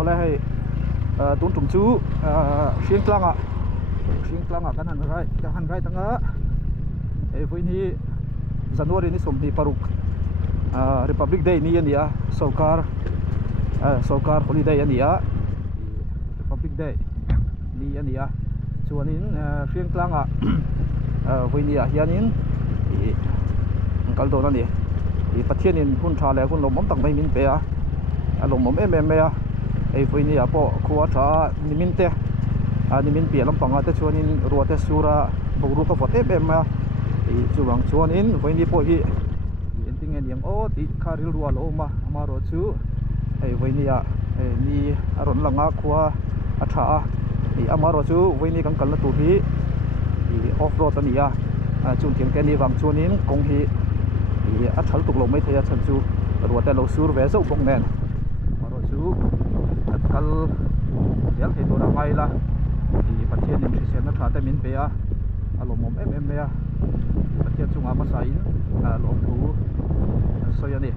có lẽ hay tốn trùng chú riêng lăng ạ cái hành rai tăng á với ni January ni somni paruk Republic Day ni ania Sokar holiday ania Republic Day ni ania chuanin riêng lăng ạ với ni hianin kaldo na ni pathianin hun tha le hun lom mom tang mai min pe a lom mom em a ei voi ni apo khuwa tha nimin te nimin pi lam panga te chuanin ruate sura boru ka vote em a chuwang chuanin voi ni po hi enting en yang o ti kharil rual o ma amaro chu ei voi ni a ni aron langa khuwa atha ni amaro chu voi ni kang kal na tu hi off road ania chung thiam ke ni wang chuanin kong hi a thal tuk lo mai theya chan chu ruate lo sur ve zo bong nen maro chu kal yal he dora ngai la pathian nim thisen na thate min pe a alomom em a pathian chunga ma sai lom thu soyani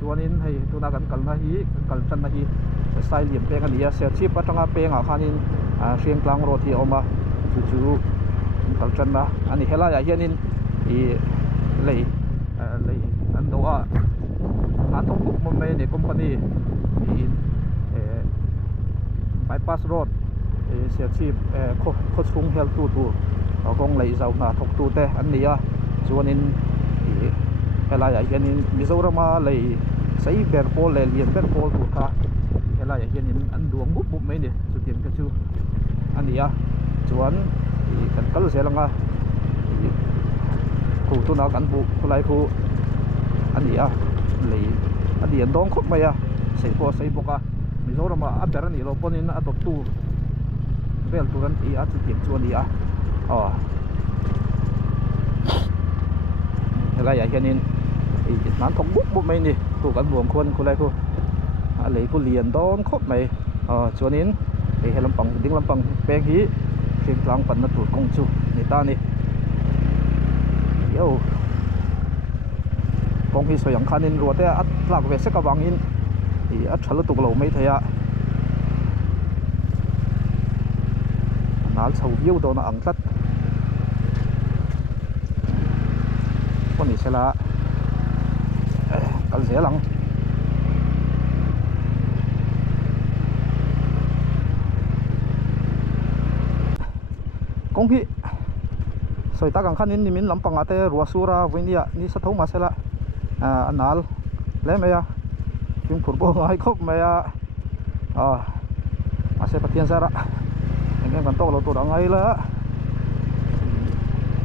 chuanin hei tuna kan kalna hi kal chan na hi sai liam pe ania se chi patanga pe nga khanin rieng tlang ro thi oma chu kal chan na ani hela ya hianin lei an do a thong buk mo me ne company bypass road se chi kho chung hel tu gong lei zau na thok tu te an nia chuanin hela ya hianin Mizorama lei sei ber pol le lian ber pol tu kha hela ya hianin an duang buk mai ne chu tiam ka chu an nia chuan kan kal zelanga khu tu na kan bu khulai khu ania lei adian dong khop maya sei boka Mizorama aberani lo ponin adop tu vel turan a chu tiam chu ania hela ya hianin nan thong buk mai ni tu kan buang khon khulai khu lei ku lian don khop mai chuanin helam pang ding lam pang peng hi rieng tlang pan na tur kong chu ni ta ni yo kong hi soyang khanin ruate at lak ve se ka wangin a thal tuk lo mai theya nal chho viu do na ang tlat poni sela kal zelang kong hi soi ta kang khanin nimin lampang ate ruasura vinia ni sa thoma sela anal le meya kim phurbo ngai khop meya ase pathian sara engem kan to lo tu rangai la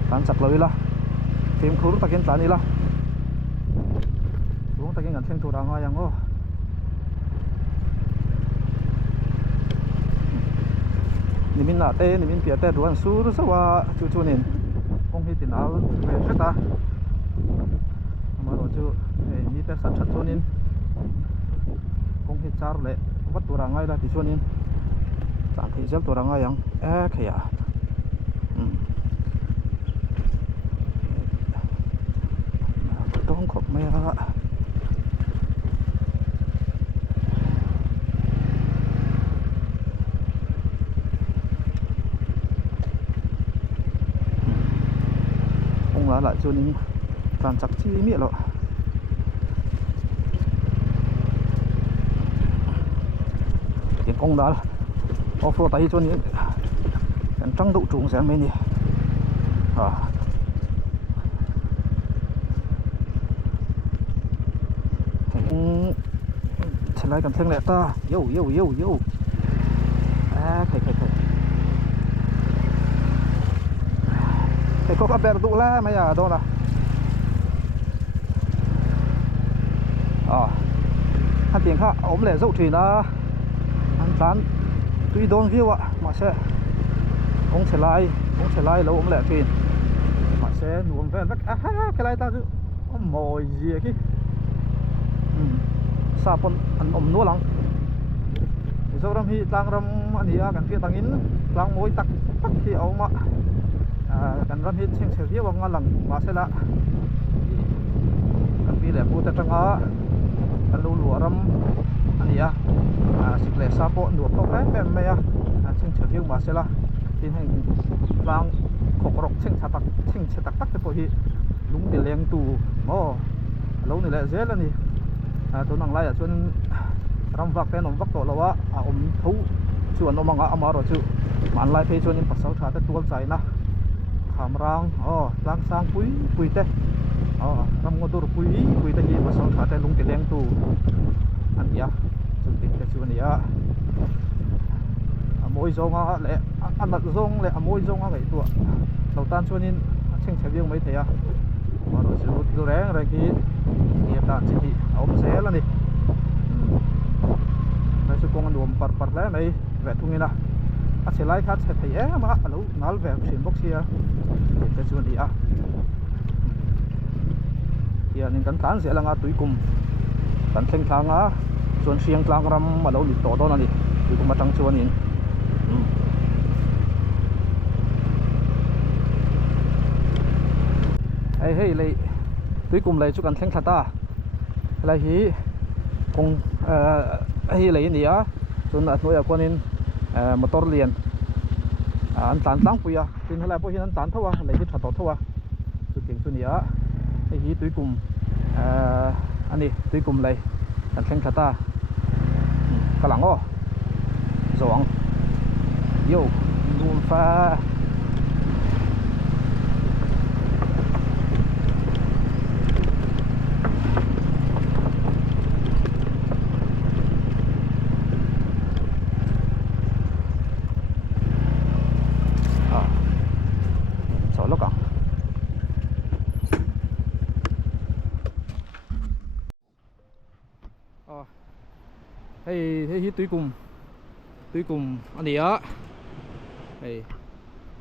tan sak loila kim khur takin tani la dung takin kan theng tu rangai yang o nimin na te nimin pia te duan sur sawa chu chu nin kong hi tinal ve theta amaro chu ni te sa chat chunin kong hi char le wat tu rangai la ti chunin tang thi zel tu rangai yang khaya tong khop mai ha lại cho nên toàn chặt chi miệng rồi tiếng công đã off road tay cho nên cái trăng đậu trùng sẽ mấy nhỉ thế lại cần thêm lẹ ta yo thầy có ber tụ la mày à đâu nè hắn tiếng khác ốm lẻ dậu thủy na hắn tán tuy đôn view ạ mà sẽ ông sẽ lại lâu ốm lẻ thủy mà sẽ nuông về vắt cái này ta chứ mồi gì kia sa pon ăn ốm nuốt lắm sau đó thì tăng ram anh đi cần kia tăng in tăng mối tắc thì ốm ạ kan ran hit seng sel hiaw nga lang ma sela kan pi le pu ta tanga kan lu lu ram anh nhỉ xịt lệ sa bộ nuột tóc đấy em mày chinh chở thiêu mà sẽ là tin hành vang khổ rộng chinh chả tắc cái bộ hi đúng để lên tù lâu này lại dễ là nè tôi năng lại cho nên ram vak cái nòng vak tổ là thấu chuan ông mang amaro chu man lai phê cho nên bắt sáu thả tới tuôn chạy na khám rang lang sang pui te ram ngô đồ pui te hi bắt sáu thả tới lung để lên tù anh nhỉ chủ tịch cái chuyện này mỗi dòng lệ ăn mặt dòng lệ mỗi dòng cái tua đầu tan cho nên chinh chém riêng mấy thế mà rồi sự thiếu rẻ rồi khi nghiệp đàn chỉ thị ông sẽ là đi rồi sự công ăn par lẽ này về thung như nào sẽ lại khác sẽ thấy mà lâu nói về chuyện bốc xia cái chuyện gì thì nên cắn cán sẽ là ngã túi cùng cắn sinh thang chuẩn xiang lang ram mà lâu lịch tổ đó là đi túi cùng mà trăng chuan nhìn hey lại túi cùng lại chút cần thanh thật lại hi cùng hi lại nhỉ chúng ta nói quan nên motor liền anh tán tăng bây giờ tin hay là bây giờ anh tán thôi lại hít thật thôi tôi tiếng tôi nhỉ hi túi cùng anh đi túi cùng lại cần thanh thật cái lăng rồi yo luôn pha hey túi cùng anh đi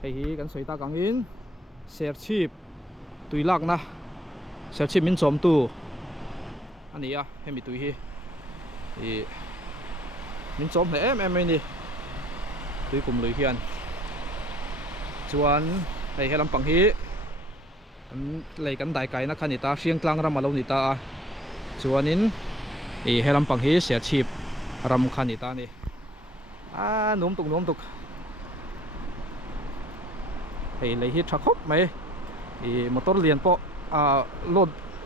hey kan soi ta kang in share chip túi lak na share chip min som tu anh đi hemi túi hi min som he em ni túi cùng lưỡi hiền chuan hey helam pang hi kan lei kan dai kai na khani ta siang tlang ram alo ni ta chuanin helam pang hi share chip ram khani ta ni nôm tục thì lấy hít khóc mấy thì motor liền po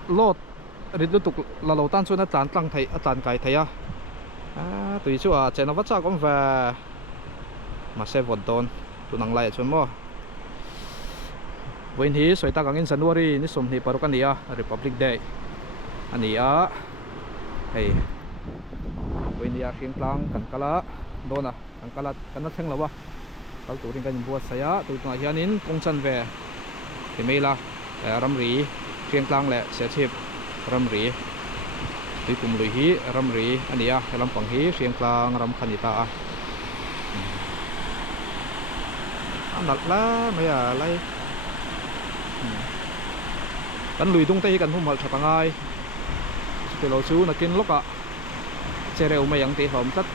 lột rít liên tục là lâu tan xuôi nó tàn tăng thầy tàn cài thầy tùy chú chạy nó vắt ra cũng về mà xe vốn tôn tụi năng lại chuẩn mò với hí xoay ta in January ní sum thì baru kan dia Republic Day anh đi hey với dia khiêng tlang kan kala dona kan kala kan na theng lawa kal turin kan buat saya tu tuna hianin kongchan ve ti mela ramri khiêng tlang le se chip ramri tui kum lui hi ramri ania helam pang hi khiêng tlang ram khanita nat la maya lai kan lui tung te kan hum hal thatangai te lo chu na kin loka chereu mai ang te hom tat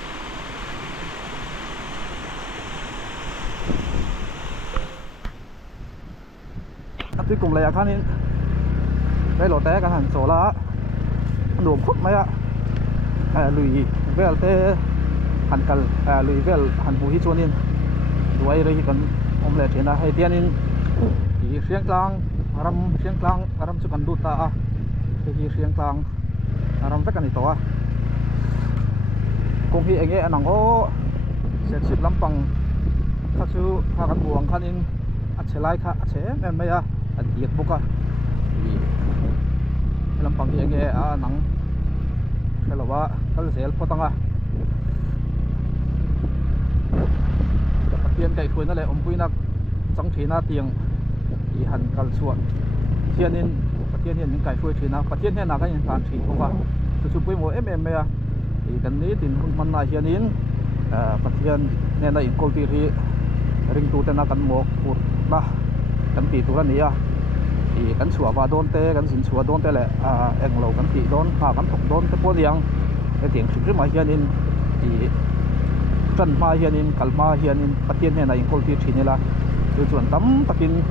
tuy cùng lại khăn in đây lỗ té cả hàng số là đuổi khúc mấy lùi về té hàn cල් lùi về hàn bùi cho nên đuổi rồi còn ông lại thế nào hay tiền in thì xiang tlang ram cho cần đút ta thì xiang tlang ram tất cả này to công hi anh ấy anh ngó sẽ xịt lắm bằng các chú các cán buồng khăn in sẽ lại khác sẽ em mấy anh diệt buka làm bằng cái nghe nắng cái là vợ cái dễ phô tăng tiền cái khuyên nó lại ông quy nát trong thế na tiền thì hẳn cần suốt thiên nên thiên hiện những cái khuyên thế nào thiên hiện là cái những phản chỉ không qua từ chụp với mỗi em thì cái này thì mình là hiện in thiên nên là những công ty thì ring tu tên là cần một na kan ti tu ni thì kan chua wa don te kan sin chua don te le eng lo kan ti don ha kan thok don te po liang cái tiếng sip ma hian in thì chân ma hian in kalma hian in patien he na in kolti thini la chu chuan tam takin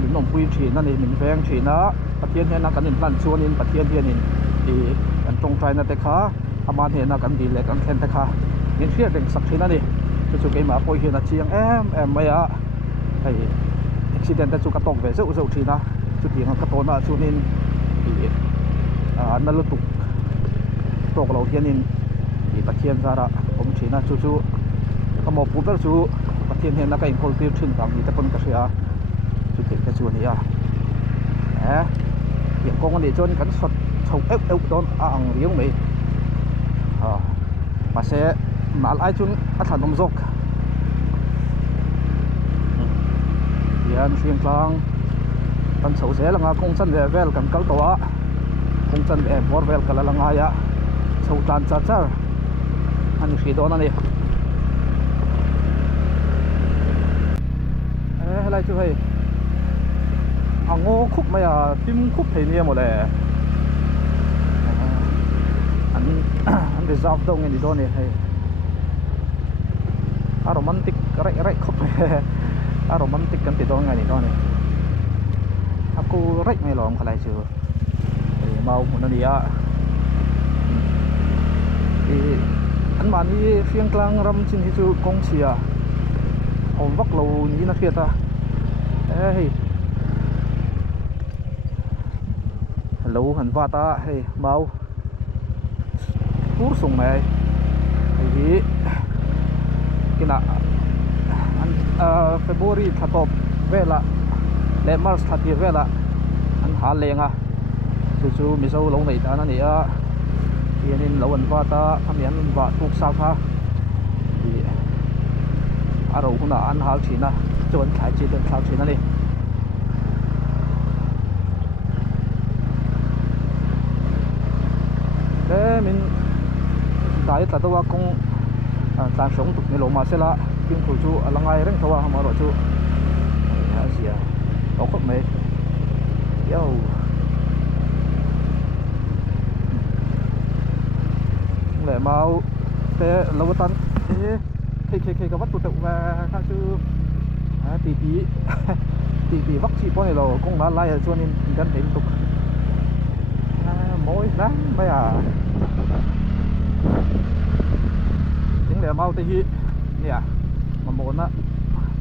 min nom pui thina ni min veng thina patien he na kan in plan chuan in patien hian in thì kan tong trai na te kha aman he na kan di le kan khen ta kha min hriat reng sak thina ni chu ke ma poi he na chiang em maya hei accident ta chu ka tok ve zo thina chu ti nga ka to na chu nin na lu tuk tok lo hianin i pathian zara om thina chu ka mo pu ber chu pathian he na ka in kol tir thin bang ni ta pon ka ria chu te ka chu ni a hiện con để cho cắn sọt sầu ép đón ăn riêng mấy mà sẽ mà ai chung ăn thằng nông dốc hiện xuyên sang con sầu sẽ là công chân về về cần cấu tỏa công chân về bor về cả là ngay á sầu tan chả chả anh khi đó này lại chú hay ngô khúc mày tim khúc thấy nia một lẻ anh để giao đông đi đó này hay romantic rải khúc romantic kan ti đó ngay đi đó này aku rải mày lòng cái này chưa mau một nó đi á thì anh bạn đi phiên klang ram trên thì chú công xìa ông vắt lâu như nó kia ta hey lâu hẳn va ta hay mau pur sung mày thì cái nào anh February thật top về là lệ March thật thì về là anh hạ liền à chú mi sâu lâu này ta nó nè thì nên lâu hẳn va ta anh nhận va thuốc sao ha thì rồi cũng là anh hao chuyện à cho anh khai chuyện hao chuyện này để mình đại ta đâu cũng tan sống tụt người lỗ mà sẽ là phim thủ chú là ngay rèn thua mà rồi chú gì à đó khóc mày yo lẽ mau thế lâu tan thế cái bắt tụt và các chú tí vắc chi này rồi cũng đã lai cho nên gần đến tục mỗi lắm bây giờ tiếng lẻ mau tây nè mà muốn á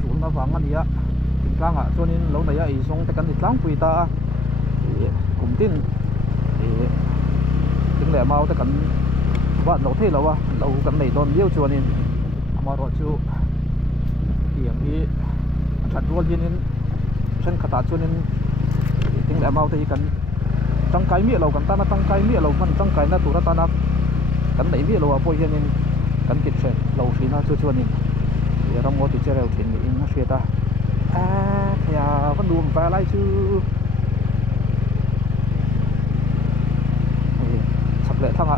chủ nó vắng anh á tình trạng à cho nên lâu nay ấy xong cái thịt láng quỳ ta thì cũng tin thì tiếng lẻ mau cái bạn lâu thế lâu cái này đòn liêu cho nên mà rồi chú tiếng đi chặt luôn nên chân khát cho nên tiếng lẻ mau thì cần trong cái miệng lầu cần ta nó trong cái miệng lầu phần trong cái nó tụ ra ta nó cắn đẩy miệng lầu à bôi nên cắn kịp sẽ lầu thì nó chưa nên thì trong ngôi thì chơi đều thì nó xuyên ta thì vẫn đùm và lại chứ sắp lệ thằng ạ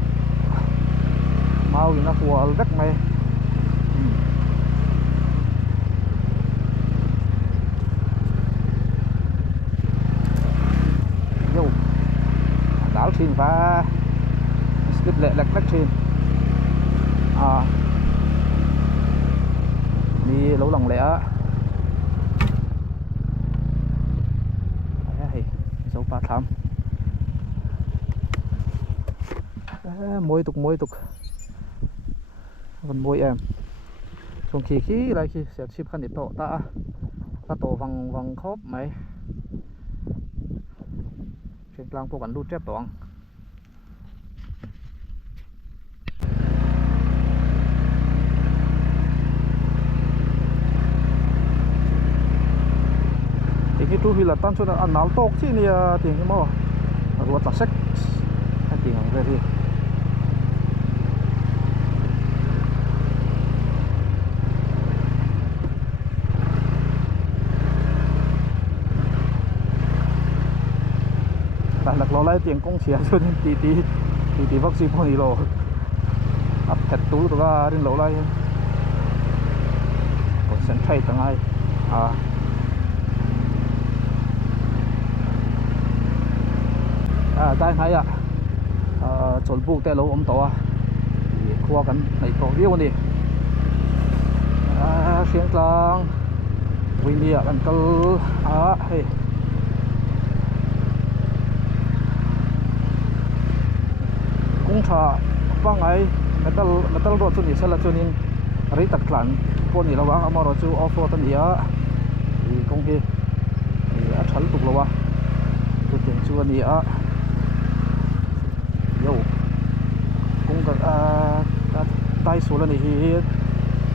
mau thì nó của rất mày đảo trên và skip lệ lệch trên đi lỗ lòng lẻ dấu ba thăm môi tục còn môi em trong khi lại khi sẽ chip khăn để tổ ta tổ vòng khớp mấy trên lang phố cảnh đu chép toàn thì cái tu là tan cho nó ăn máu tốt chứ này thì cái mò ruột là sách hay thì về đi tại lạc lo lấy tiền công xỉa cho nên tí vaccine phong đi rồi áp thật túi tụi ta đến lỗ lấy còn sẵn thay tầng ai tại này chuẩn bị tại lỗ ống tàu thì qua gần này tàu riêu đi xuyên lang Win đi gần câu hey cũng thà bang ai metal road chu ni sala chunin ri tak tlan pon ni lawa amaro chu off road ania i kong hi a thal tuk lawa tu tin chu ania yo kong ka tai sola ni hi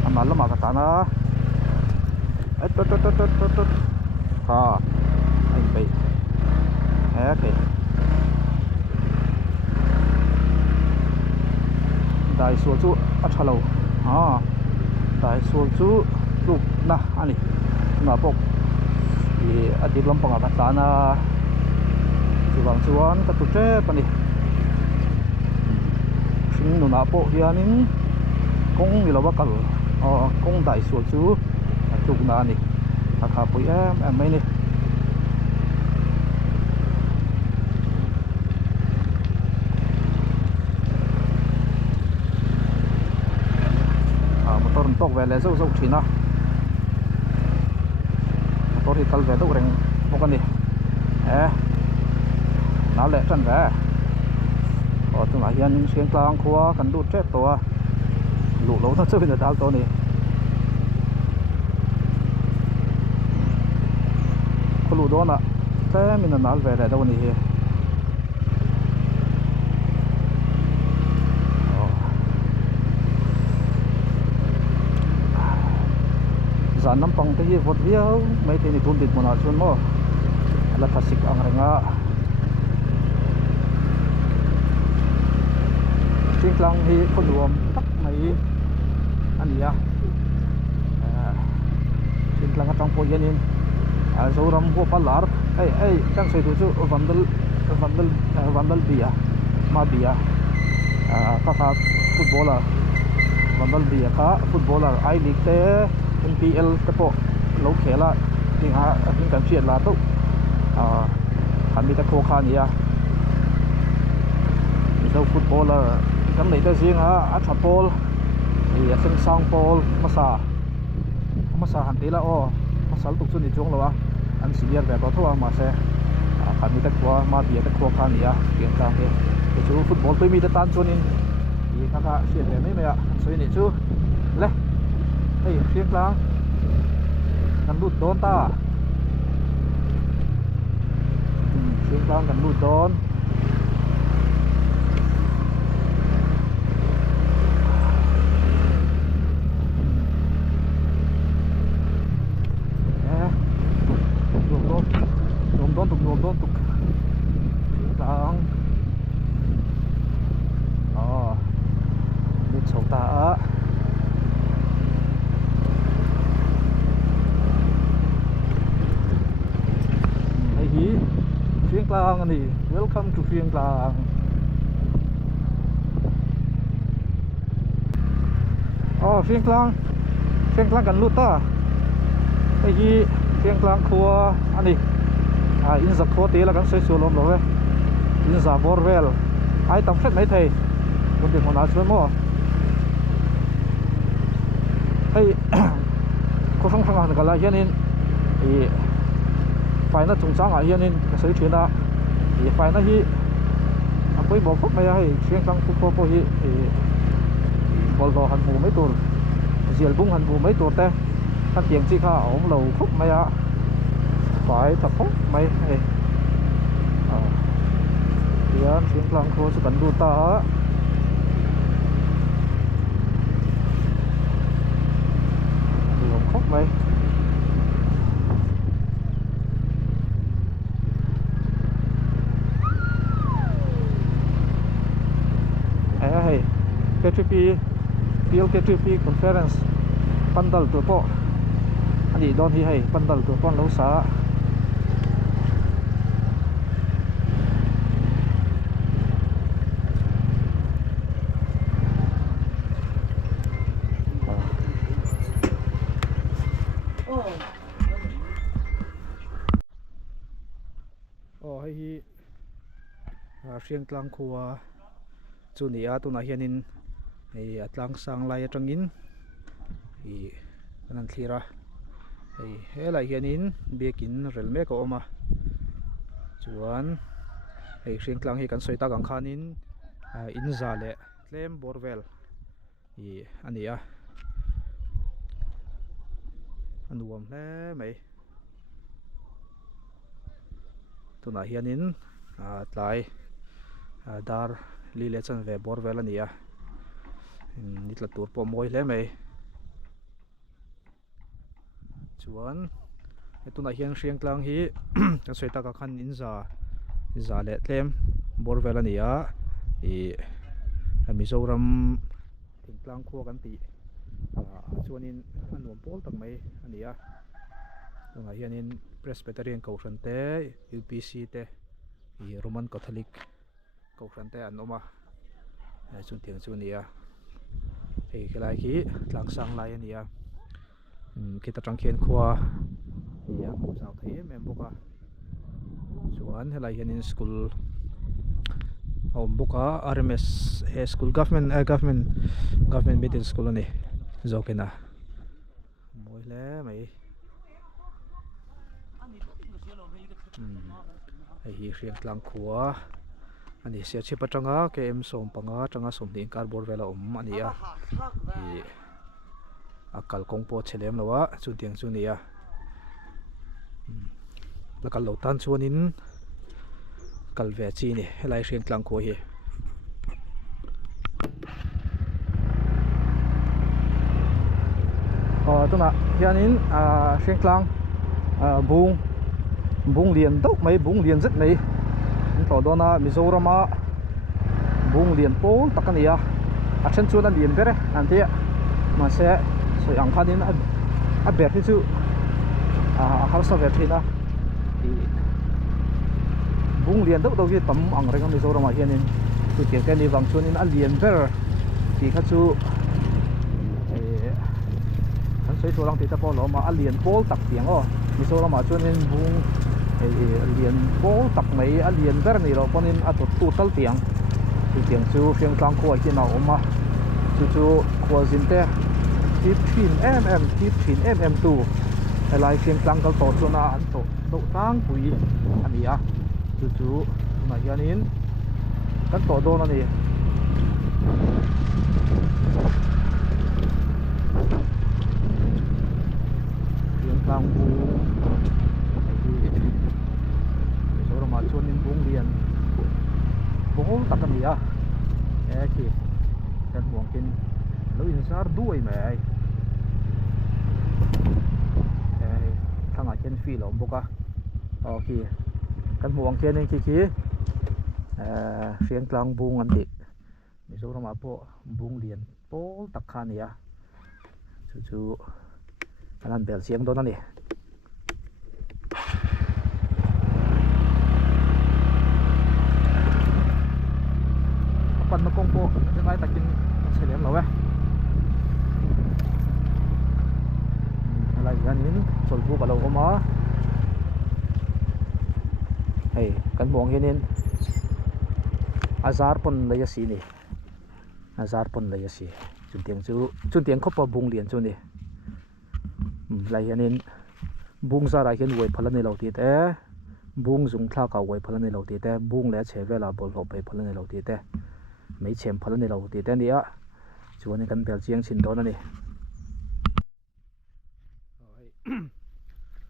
amal lama ka tana tot ha ai bai okay dai sol chu a thalo dai sol chu luk na ani na pok i adik lampang ka tana chuwang chuan ka tu tre pani thing nu na po hianin kong ni lawa kal kong dai sol chu luk na ani kha pui em mai ni motor tok ve le zo zo thina motor hi kal ve do reng bokani na le tran ve tu ma hian siang tlang khuwa kan du tre to lu lo na chawin dal to ni khulu do na te min na ve le do ni hi zan nampang te hi vot viau mai te ni tun dit mona chun mo ala thasik ang renga singklang hi kholuam tak mai ania singklang atang po yanin zoram ho palar ai tang sei tu chu vandal bia ma bia ka footballer vandal bia ka footballer I league te NPL te po lo khela ting ha ting kan chiat la to kan mi ta kho kha nia zo footballer kan nei ta jing ha a thapol a seng sang pol masa han tela masal tuk chu ni chong lawa an senior ve ko thawa ma se kan mi ta kwa ma bia ta kho kha nia kian ta he chu football pe mi ta tan chunin i kha chiat ve mai a soi ni chu le hey siang tlang kan lut don ta siang tlang kan lut don nom don tuk siang tlang lut sầu ta Phiên Klang ani welcome to Phiên Klang Phiên Klang kan lut ta ai hi Phiên Klang khuwa ani in za kho te la kan soi solom lo ve in za borwell ai tam flet mai thei kun de mona chwe mo ai ko sang sang han kala hianin phải nó trùng sáng ở hiên nên cái sấy chuyện đó thì phải nó hi với bộ phúc mày hay xuyên sang phúc phô hi thì bol vào hành mù mấy tuần diệt bung hành mù mấy tuần te các tiền chi khá ổng lầu phúc mày phải tập phúc mày hay thì anh xuyên sang khô sẽ cần đu ta lồng phúc mày K3P Field K3P Conference Pandal tu po ani don hi hay Pandal tu pon lo sa hay hi riang tlang khuwa chu ni a tuna hianin ei atlang sang lai atangin i kanan thira ei helai hianin bekin relme ko oma chuan ei hring tlang hi kan soita gang khanin in za le tlem borvel i ania anuam hle mai tuna hianin tlai dar li le chan ve borvel ania ni tla tur po moi hle mai chuan tuna hian hriang tlang hi kan soi taka khan in za le tlem borvel ania i Mizoram thingtlang khuwa kan ti chuanin anuam pol tak mai ania tunga hianin Presbyterian Kauhran te UPC te i Roman Catholic Kauhran te an oma chun tiang chu nia hei helai hi tlang sang lai ania kita tangkhian khuwa ia ko chau thei em boka chuan helai hianin school boka RMS school government middle school ani zokena moi le mai hi hriang tlang khuwa ani sia chipa tanga KM som panga tanga som ding kar bor vela ania hi akal kongpo chelem lawa chu tiang chu nia lakal lo tan chuanin kalve chi ni helai hriang tlang khuwa hi tuna hianin hriang tlang bung lian deuh mai bung lian zet mai to dona Mizorama bung lian pol takania a then chuan an lian bere an tia ma se soi ang khanin a ber hi chu har sa ver thina bung lian deuh deuh hi tam ang renga Mizorama hianin chu tiang te ni wang chuanin a lian ber ti kha chu an soi chulang ti ta ko lo ma a lian pol tak tiang o Mizorama chuanin bung lian pol tak mai a lian ber ni lo ponin a tu tal tiang ti tiang chu hriang tlang khuwa hi na oma chu khuwa zin te 15 mm 2 helai hriang tlang kal to chuna an to do tang pui ania chu na hianin kan to don ani hriang tlang bu chuanin bung lian bol takania ki kan huangkin lo insar duai mai thanga chen fi lo boka ki kan huangken ki hriang tlang bung an ti Mizoram po bung lian pol takhania chu anan bel siang don ani pan makong po ngai takin selem lawe alai ganin solbu kalau oma hei kan buang hinin azar pon laya si ni azar pon laya si chun tiang khopa bung lian chu ni lai hanin bung zara hian wai phalani lo ti te bung zung thla ka wai phalani lo ti te bung le chevela bol ho pe phalani lo ti te mấy chém phật này lâu thì tên đi á chú anh cần bèo chiang xin đó này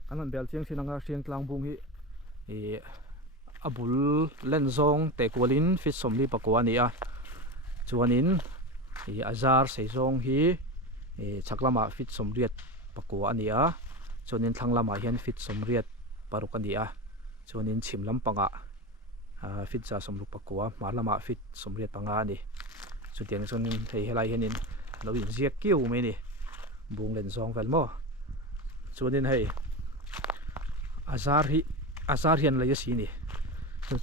anh bèo chiang xin anh chiang tlang bung hi abul len zong te kualin fit somli pakwa ni a chú anh azar sei zong hi chaklama fit somriat pakwa ni a chú anh thang lama hian fit somriat paruk ani a chú anh chim lam panga fit za somruk pakwa marlama fit somriat panga ni chu tiang chon thei helai hianin lo in ziak kiu mai ni bung len zong vel mo chuanin hei azar hian lai si ni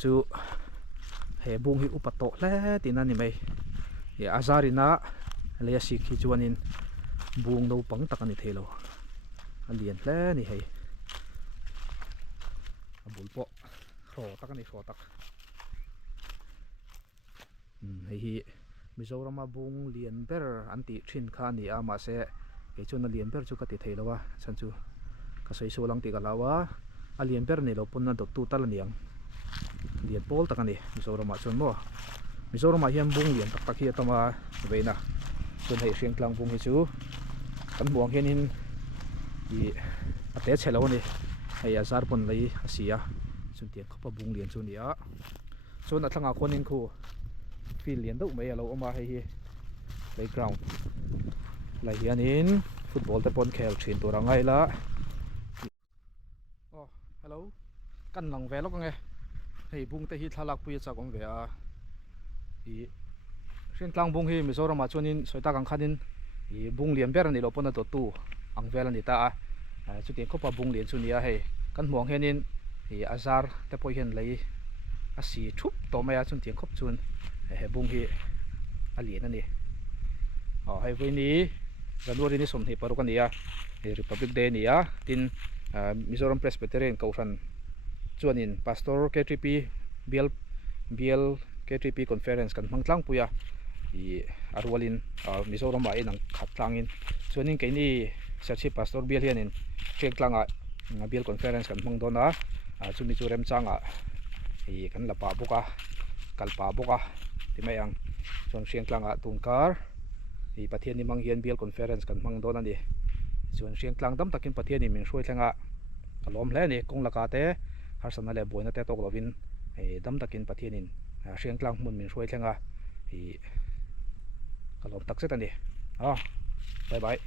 chu he bung hi upato hle tin ani mai ya azarina lai si khi chuanin bung no pang tak ani thelo alian hle ni hei abul po kho tak ani kho tak hi Mizoram bung lian ber anti thin kha ni ama se ke chuna lian ber chu ka ti theilawa chan chu ka sei so lang ti ka lawa a lian ber ni lo punna dok tu tal niang lian pol takani Mizoram chun mo Mizoram ah hian bung lian tak tak hi atama veina chun hei hriang tlang bung hi chu kan buang hianin i ate chhelo ni hei azar pon lei asia chun tiang khapa bung lian chu ni a chun a thlanga khonin khu field lian deuh mai alo oma hei hi playground lai hianin football te pon khel thin tur angai la oh hello kan lang ve lok nge hei bung te hi thalak pui chak om ve a i hriang tlang bung hi Mizoram ah chuanin soita kang khanin i bung lian ber ani lo pon a to tu ang vel ani ta a chu tiang khopa bung lian chu ni a hei kan hmuang hianin i azar te poi hian lei a si thup to mai a chun tiang khop chun he bung hi a lian ani hei voi ni January ni som ni paruk ani a Republic Day ni a tin Mizoram Presbyterian Kauran chuanin pastor K3P BL K3P conference kan hmangtlang puya i arwalin Mizoram ah in ang khatlangin chuanin keini sachi pastor BL hianin hriang tlanga BL conference kan hmang dona chumi chu rem changa i kan la pa boka kalpa boka timai ang chuan hriang tlanga tunkar i pathian ni mang hian BL conference kan hmang don ani chuan hriang tlang dam takin pathian ni ming hruai thlanga kalom hle ni kong laka te harsana le boina te tok lovin ei dam takin pathianin hriang tlang hmun min hruai thlanga i kalom tak set ani bye bye